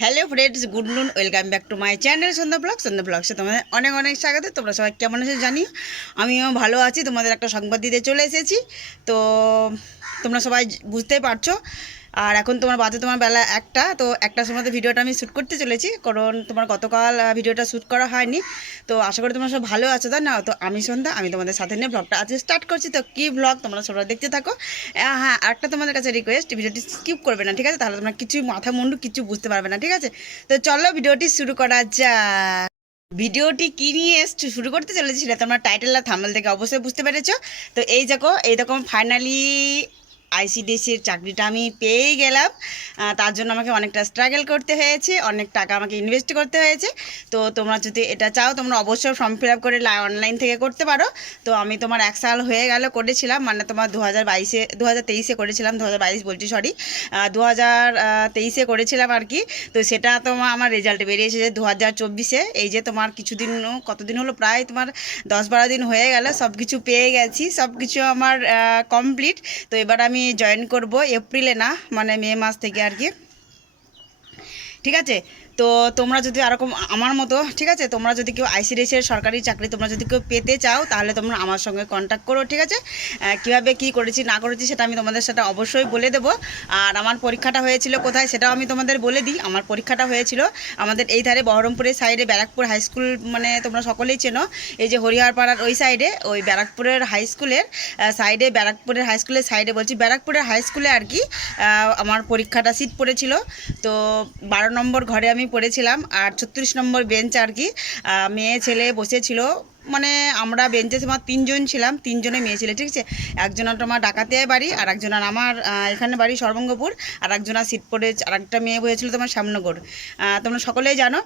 Hello friends good noon welcome back to my channel Sandhya blog Sandhya ব্লগসে তোমাদের অনেক অনেক স্বাগত। তোমরা সবাই কেমন আছো জানি? আমিও ভালো আছি। তোমাদের একটা সংবাদ দিতে চলে এসেছি। তো তোমরা সবাই বুঝতে পারছ আর এখন তোমার বাজে তোমার বেলা একটা, তো একটার সময় তো ভিডিওটা আমি শ্যুট করতে চলেছি, কারণ তোমার গতকাল ভিডিওটা শ্যুট করা হয়নি। তো আশা করি তোমরা সব ভালো আছো, তাই না? তো আমি সন্ধ্যা, আমি তোমাদের সাথে নিয়ে ব্লগটা আজকে স্টার্ট করছি। তো কী ব্লগ তোমরা সবাই দেখতে থাকো। হ্যাঁ একটা তোমাদের কাছে রিকোয়েস্ট ভিডিওটি স্কিপ করবে না, ঠিক আছে? তাহলে তোমরা কিছু মাথা মুন্ডু কিছু বুঝতে পারবে না, ঠিক আছে? তো চলো ভিডিওটি শুরু করা যাক। ভিডিওটি কি নিয়ে এসছি শুরু করতে চলেছি সেটা তোমরা টাইটেল আর থাম্বেল থেকে অবশ্যই বুঝতে পেরেছ। তো এই দেখো, এই রকম ফাইনালি আইসিডিএসির চাকরিটা আমি পেয়েই গেলাম। তার জন্য আমাকে অনেকটা স্ট্রাগল করতে হয়েছে, অনেক টাকা আমাকে ইনভেস্ট করতে হয়েছে। তো তোমরা যদি এটা চাও, তোমরা অবশ্যই ফর্ম ফিল আপ করে অনলাইন থেকে করতে পারো। তো আমি তোমার এক সাল হয়ে গেল করেছিলাম মানে তোমার দু হাজার বাইশে দু হাজার তেইশে করেছিলাম দু হাজার বাইশ বলছি সরি দু হাজার তেইশে করেছিলাম আর কি। তো সেটা তোমার, আমার রেজাল্ট বেরিয়েছে এসেছে দু হাজার চব্বিশে। এই যে তোমার কিছুদিন কতদিন হলো? প্রায় তোমার দশ বারো দিন হয়ে গেল সব কিছু পেয়ে গেছি সব কিছু আমার কমপ্লিট তো এবার আমি জয়েন করব এপ্রিলে না মানে মে মাস থেকে আর কি। ঠিক আছে? তো তোমরা যদি এরকম আমার মতো, ঠিক আছে? তোমরা যদি কেউ আইসিডিএসের সরকারি চাকরি তোমরা যদি কেউ পেতে চাও, তাহলে তোমরা আমার সঙ্গে কন্ট্যাক্ট করো, ঠিক আছে? কীভাবে কি করেছি, না করেছি সেটা আমি তোমাদের সাথে অবশ্যই বলে দেবো। আর আমার পরীক্ষাটা হয়েছিল কোথায় সেটাও আমি তোমাদের বলে দিই। আমার পরীক্ষাটা হয়েছিল আমাদের এই ধারে বহরমপুরের সাইডে ব্যারাকপুর হাই স্কুল মানে তোমরা সকলেই চেনো। এই যে হরিহরপাড়ার ওই সাইডে ওই ব্যারাকপুরের হাই স্কুলের সাইডে ব্যারাকপুরের হাই স্কুলের সাইডে বলছি। ব্যারাকপুরের হাই স্কুলে আর কি আমার পরীক্ষাটা সিট পড়েছিল। তো বারো নম্বর ঘরে আমি পড়েছিলাম আর ছত্রিশ নম্বর বেঞ্চ আর কি মেয়ে ছেলে বসেছিল। মানে আমরা বেঞ্চে তোমার তিনজন ছিলাম, তিনজনে মেয়ে ছেলে, ঠিক আছে? একজনের তোমার ডাকাতিয়ায় বাড়ি আর একজনের আমার এখানে বাড়ি সর্বঙ্গপুর, আর একজনের সিটপোরে আর একটা মেয়ে বসেছিল তোমার শ্যামনগর। তোমরা সকলেই জানো?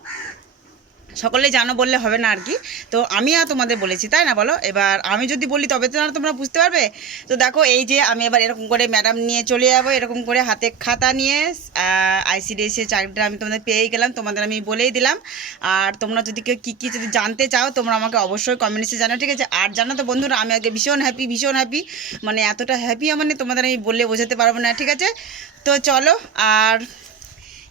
সকলেই জানো বললে হবে না আর কি। তো আমি আর তোমাদের বলেছি, তাই না বলো? এবার আমি যদি বলি, তবে তো না তোমরা বুঝতে পারবে? তো দেখো, এই যে আমি এবার এরকম করে ম্যাডাম নিয়ে চলে যাব, এরকম করে হাতে খাতা নিয়ে আইসিডিএসের চাকরিটা আমি তোমাদের পেয়েই গেলাম, তোমাদের আমি বলেই দিলাম। আর তোমরা যদি কেউ কী কী যদি জানতে চাও, তোমরা আমাকে অবশ্যই কমেন্টসে জানো ঠিক আছে? আর জানো তো বন্ধুরা, আমি আগে ভীষণ হ্যাপি ভীষণ হ্যাপি মানে এতটা হ্যাপি মানে তোমাদের আমি বললে বোঝাতে পারব না, ঠিক আছে? তো চলো, আর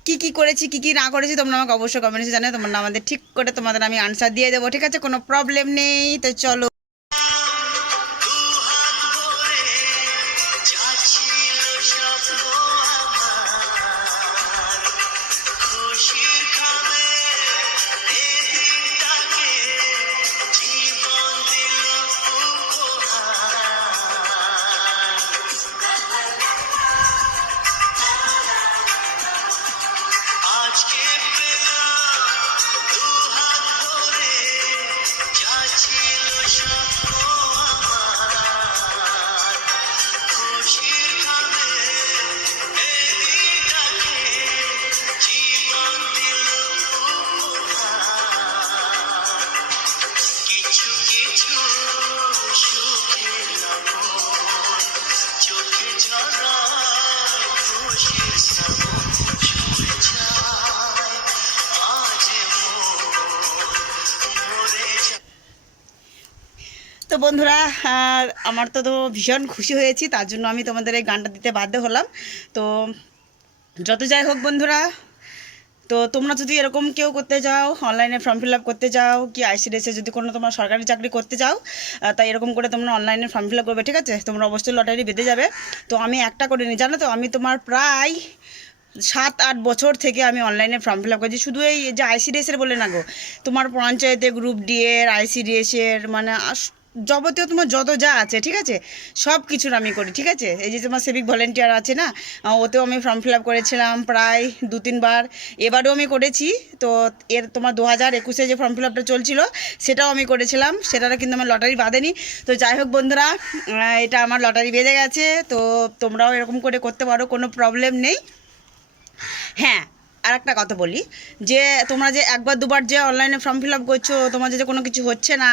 কি কি করেছি, কি কি না করেছি তোমরা আমাকে অবশ্যই কমেন্টে জানাও। তোমরা আমাদের ঠিক করে তোমাদের আমি আনসার দিয়ে দেবো, ঠিক আছে? কোনো প্রবলেম নেই। তো চলো। তো বন্ধুরা আমার তো তো ভীষণ খুশি হয়েছি তার জন্য আমি তোমাদের এই গানটা দিতে বাধ্য হলাম। তো যত যাই হোক বন্ধুরা তো তোমরা যদি এরকম কেউ করতে যাও অনলাইনে ফর্ম ফিল আপ করতে যাও কি আইসিডিএসে যদি কোনো তোমার সরকারি চাকরি করতে আহ, তাই এরকম করে তোমরা অনলাইনে ফর্ম ফিল আপ করবে ঠিক আছে? তোমরা অবশ্যই লটারি বেঁধে যাবে। তো আমি একটা করিনি জানো তো? আমি তোমার প্রায় সাত আট বছর থেকে আমি অনলাইনে ফর্ম ফিল আপ করছি। শুধু এই যে আইসিডিএসের বলে না গো তোমার পঞ্চায়েতে গ্রুপ ডি এর আইসিডিএসের মানে যাবতীয় তোমার যত যা আছে, ঠিক আছে? সব কিছুর আমি করি, ঠিক আছে? এই যে তোমার সিভিক ভলেন্টিয়ার আছে না ওতেও আমি ফর্ম ফিল আপ করেছিলাম প্রায় দু তিনবার এবারেও আমি করেছি, তো এর তোমার দু হাজার একুশে যে ফর্ম ফিল আপটা চলছিল, সেটাও আমি করেছিলাম। সেটারও কিন্তু আমার লটারি বাঁধেনি। তো যাই হোক বন্ধুরা এটা আমার লটারি বেঁধে গেছে, তো তোমরাও এরকম করে করতে পারো, কোনো প্রবলেম নেই। হ্যাঁ আর একটা কথা বলি, যে তোমরা যে একবার দুবার যে অনলাইনে ফর্ম ফিল আপ করছ, তোমার যে কোনো কিছু হচ্ছে না,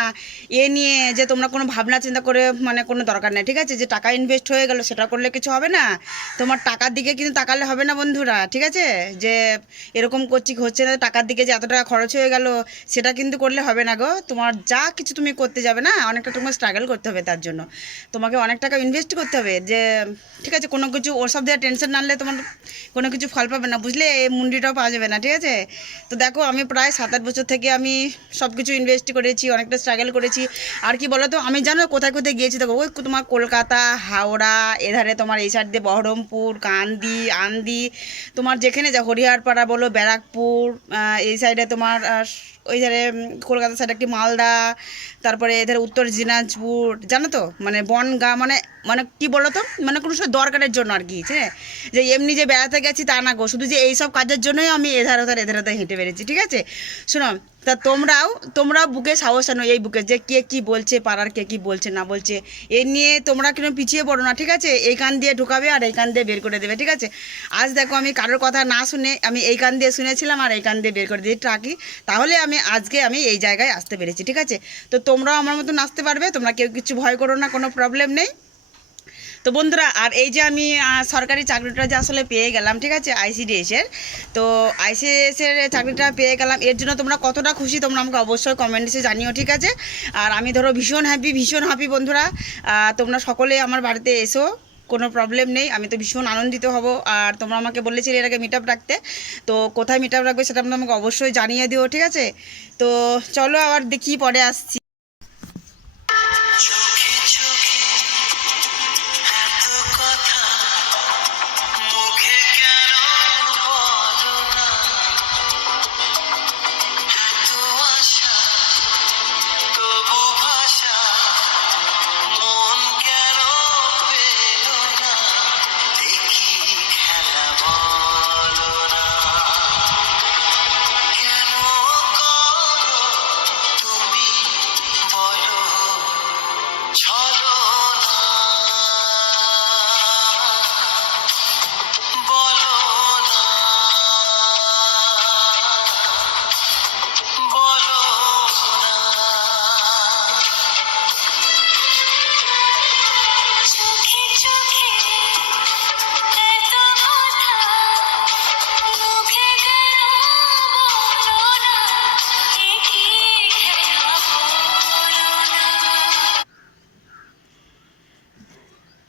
এ নিয়ে যে তোমরা কোনো ভাবনা চিন্তা করে মানে কোনো দরকার নেই, ঠিক আছে? যে টাকা ইনভেস্ট হয়ে গেল, সেটা করলে কিছু হবে না। তোমার টাকার দিকে কিন্তু তাকালে হবে না বন্ধুরা, ঠিক আছে? যে এরকম করছি, হচ্ছে না, টাকার দিকে যে এত টাকা খরচ হয়ে গেল, সেটা কিন্তু করলে হবে না গো। তোমার যা কিছু তুমি করতে যাবে না, অনেকটা তোমার স্ট্রাগল করতে হবে তার জন্য। তোমাকে অনেক টাকা ইনভেস্ট করতে হবে, যে, ঠিক আছে? কোনো কিছু ওসব দেওয়ার টেনশন না নিলে তোমার কোনো কিছু ফল পাবে না, বুঝলে? এই মুন্ডিটা টাকাও পাওয়া যাবে না, ঠিক আছে? তো দেখো, আমি প্রায় সাত আট বছর থেকে আমি সব কিছু ইনভেস্ট করেছি, অনেকটা স্ট্রাগল করেছি। আর কি বলো তো আমি জানো কোথায় কোথায় গিয়েছি? দেখো, ওই তোমার কলকাতা, হাওড়া, এধারে তোমার এই সাইড দিয়ে বহরমপুর, কান্দি, আন্দি, তোমার যেখানে যা হরিহারপাড়া বলো, ব্যারাকপুর এই সাইডে তোমার ওই ধারে কলকাতা সাইড একটি মালদা, তারপরে এধারে উত্তর দিনাজপুর, জানো তো? মানে বনগা মানে মানে কী বলো তো মানে কোনো সময় দরকারের জন্য আর কি হ্যাঁ? যে এমনি যে বেড়াতে গেছি তা না গো, শুধু যে এইসব কাজের জন্যই আমি এধার ওধার, এধারে ওধার হেঁটে বেড়েছি, ঠিক আছে? শোনো তা তোমরাও তোমরাও বুকে সাহস আনো এই বুকে যে কে কি বলছে, পাড়ার কে কি বলছে, না বলছে। এ নিয়ে তোমরা কেন পিছিয়ে পড়ো না, ঠিক আছে? এই কান দিয়ে ঢুকাবে আর এই কান দিয়ে বের করে দেবে, ঠিক আছে? আজ দেখো আমি কারোর কথা না শুনে আমি এই কান দিয়ে শুনেছিলাম আর এই কান দিয়ে বের করে দিয়ে ট্রাকি। তাহলে আমি আজকে আমি এই জায়গায় আসতে পেরেছি, ঠিক আছে? তো তোমরাও আমার মতো নাচতে পারবে, তোমরা কেউ কিছু ভয় করো না, কোনো প্রবলেম নেই। তো বন্ধুরা, আর এই যে আমি সরকারি চাকরিটা যে আসলে পেয়ে গেলাম, ঠিক আছে আইসিডিএসের তো আইসিডিএসের চাকরিটা পেয়ে গেলাম। এর জন্য তোমরা কতটা খুশি তোমরা আমাকে অবশ্যই কমেন্টসে জানিও, ঠিক আছে? আর আমি ধরো ভীষণ হ্যাপি ভীষণ হ্যাপি বন্ধুরা। তোমরা সকলে আমার বাড়িতে এসো, কোনো প্রবলেম নেই, আমি তো ভীষণ আনন্দিত হব। আর তোমরা আমাকে বলেছিলে এর আগে মিট রাখতে, তো কোথায় মিট রাখবে সেটা তোমরা আমাকে অবশ্যই জানিয়ে দিও, ঠিক আছে? তো চলো আবার দেখি পরে আসছি।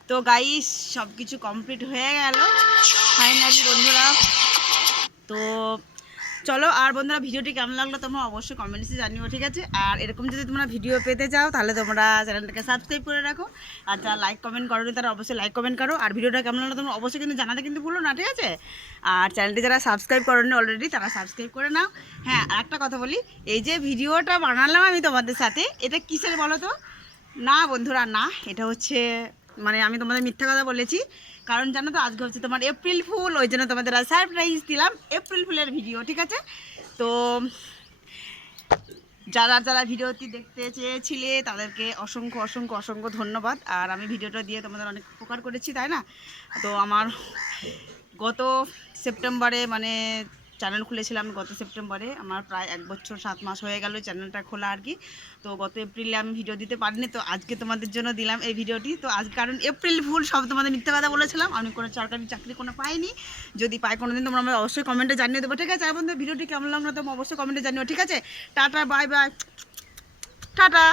তো গাইস সব কিছু কমপ্লিট হয়ে গেল। ফাইনালি বন্ধুরা, তো চলো, আর বন্ধুরা, ভিডিওটি কেমন লাগল তোমরা অবশ্যই কমেন্টসে জানিও, ঠিক আছে? আর এরকম যদি তোমরা ভিডিও পেতে চাও, তাহলে তোমরা চ্যানেলটাকে সাবস্ক্রাইব করে রাখো। আর যারা লাইক কমেন্ট করো তারা অবশ্যই লাইক কমেন্ট করো। আর ভিডিওটা কেমন লাগল তোমরা অবশ্যই কিন্তু জানাতে কিন্তু ভুলো না, ঠিক আছে? আর চ্যানেলটি যারা সাবস্ক্রাইব করেনি অলরেডি তারা সাবস্ক্রাইব করে নাও। হ্যাঁ আর একটা কথা বলি, এই যে ভিডিওটা বানালাম আমি তোমাদের সাথে, এটা কিসের বলো তো? না বন্ধুরা, না, এটা হচ্ছে মানে আমি তোমাদের মিথ্যা কথা বলেছি। কারণ জানো তো, আজকে হচ্ছে তোমার এপ্রিল ফুল ওই জন্য তোমাদের সারপ্রাইজ দিলাম এপ্রিল ফুলের ভিডিও ঠিক আছে? তো যারা যারা ভিডিওটি দেখতে চেয়েছিলে, তাদেরকে অসংখ্য অসংখ্য অসংখ্য ধন্যবাদ। আর আমি ভিডিওটা দিয়ে তোমাদের অনেক উপকার করেছি, তাই না? তো আমার গত সেপ্টেম্বরে মানে চ্যানেল খুলেছিলাম গত সেপ্টেম্বরে আমার প্রায় এক বছর, সাত মাস হয়ে গেল চ্যানেলটা খোলা আর কি। তো গত এপ্রিলে আমি ভিডিও দিতে পারিনি, তো আজকে তোমাদের জন্য দিলাম এই ভিডিওটি তো আজ কারণ এপ্রিল ফুল সব তোমাদের মিথ্যে কথা বলেছিলাম। আমি কোনো সরকারি চাকরি কোনো পাইনি। যদি পাই কোনো দিন তোমরা আমাকে অবশ্যই কমেন্টে জানিয়ে দেবো, ঠিক আছে? আর বন্ধু ভিডিওটি কেমন লাগল? তোমরা অবশ্যই কমেন্টে জানিও, ঠিক আছে? Tata bye bye tata.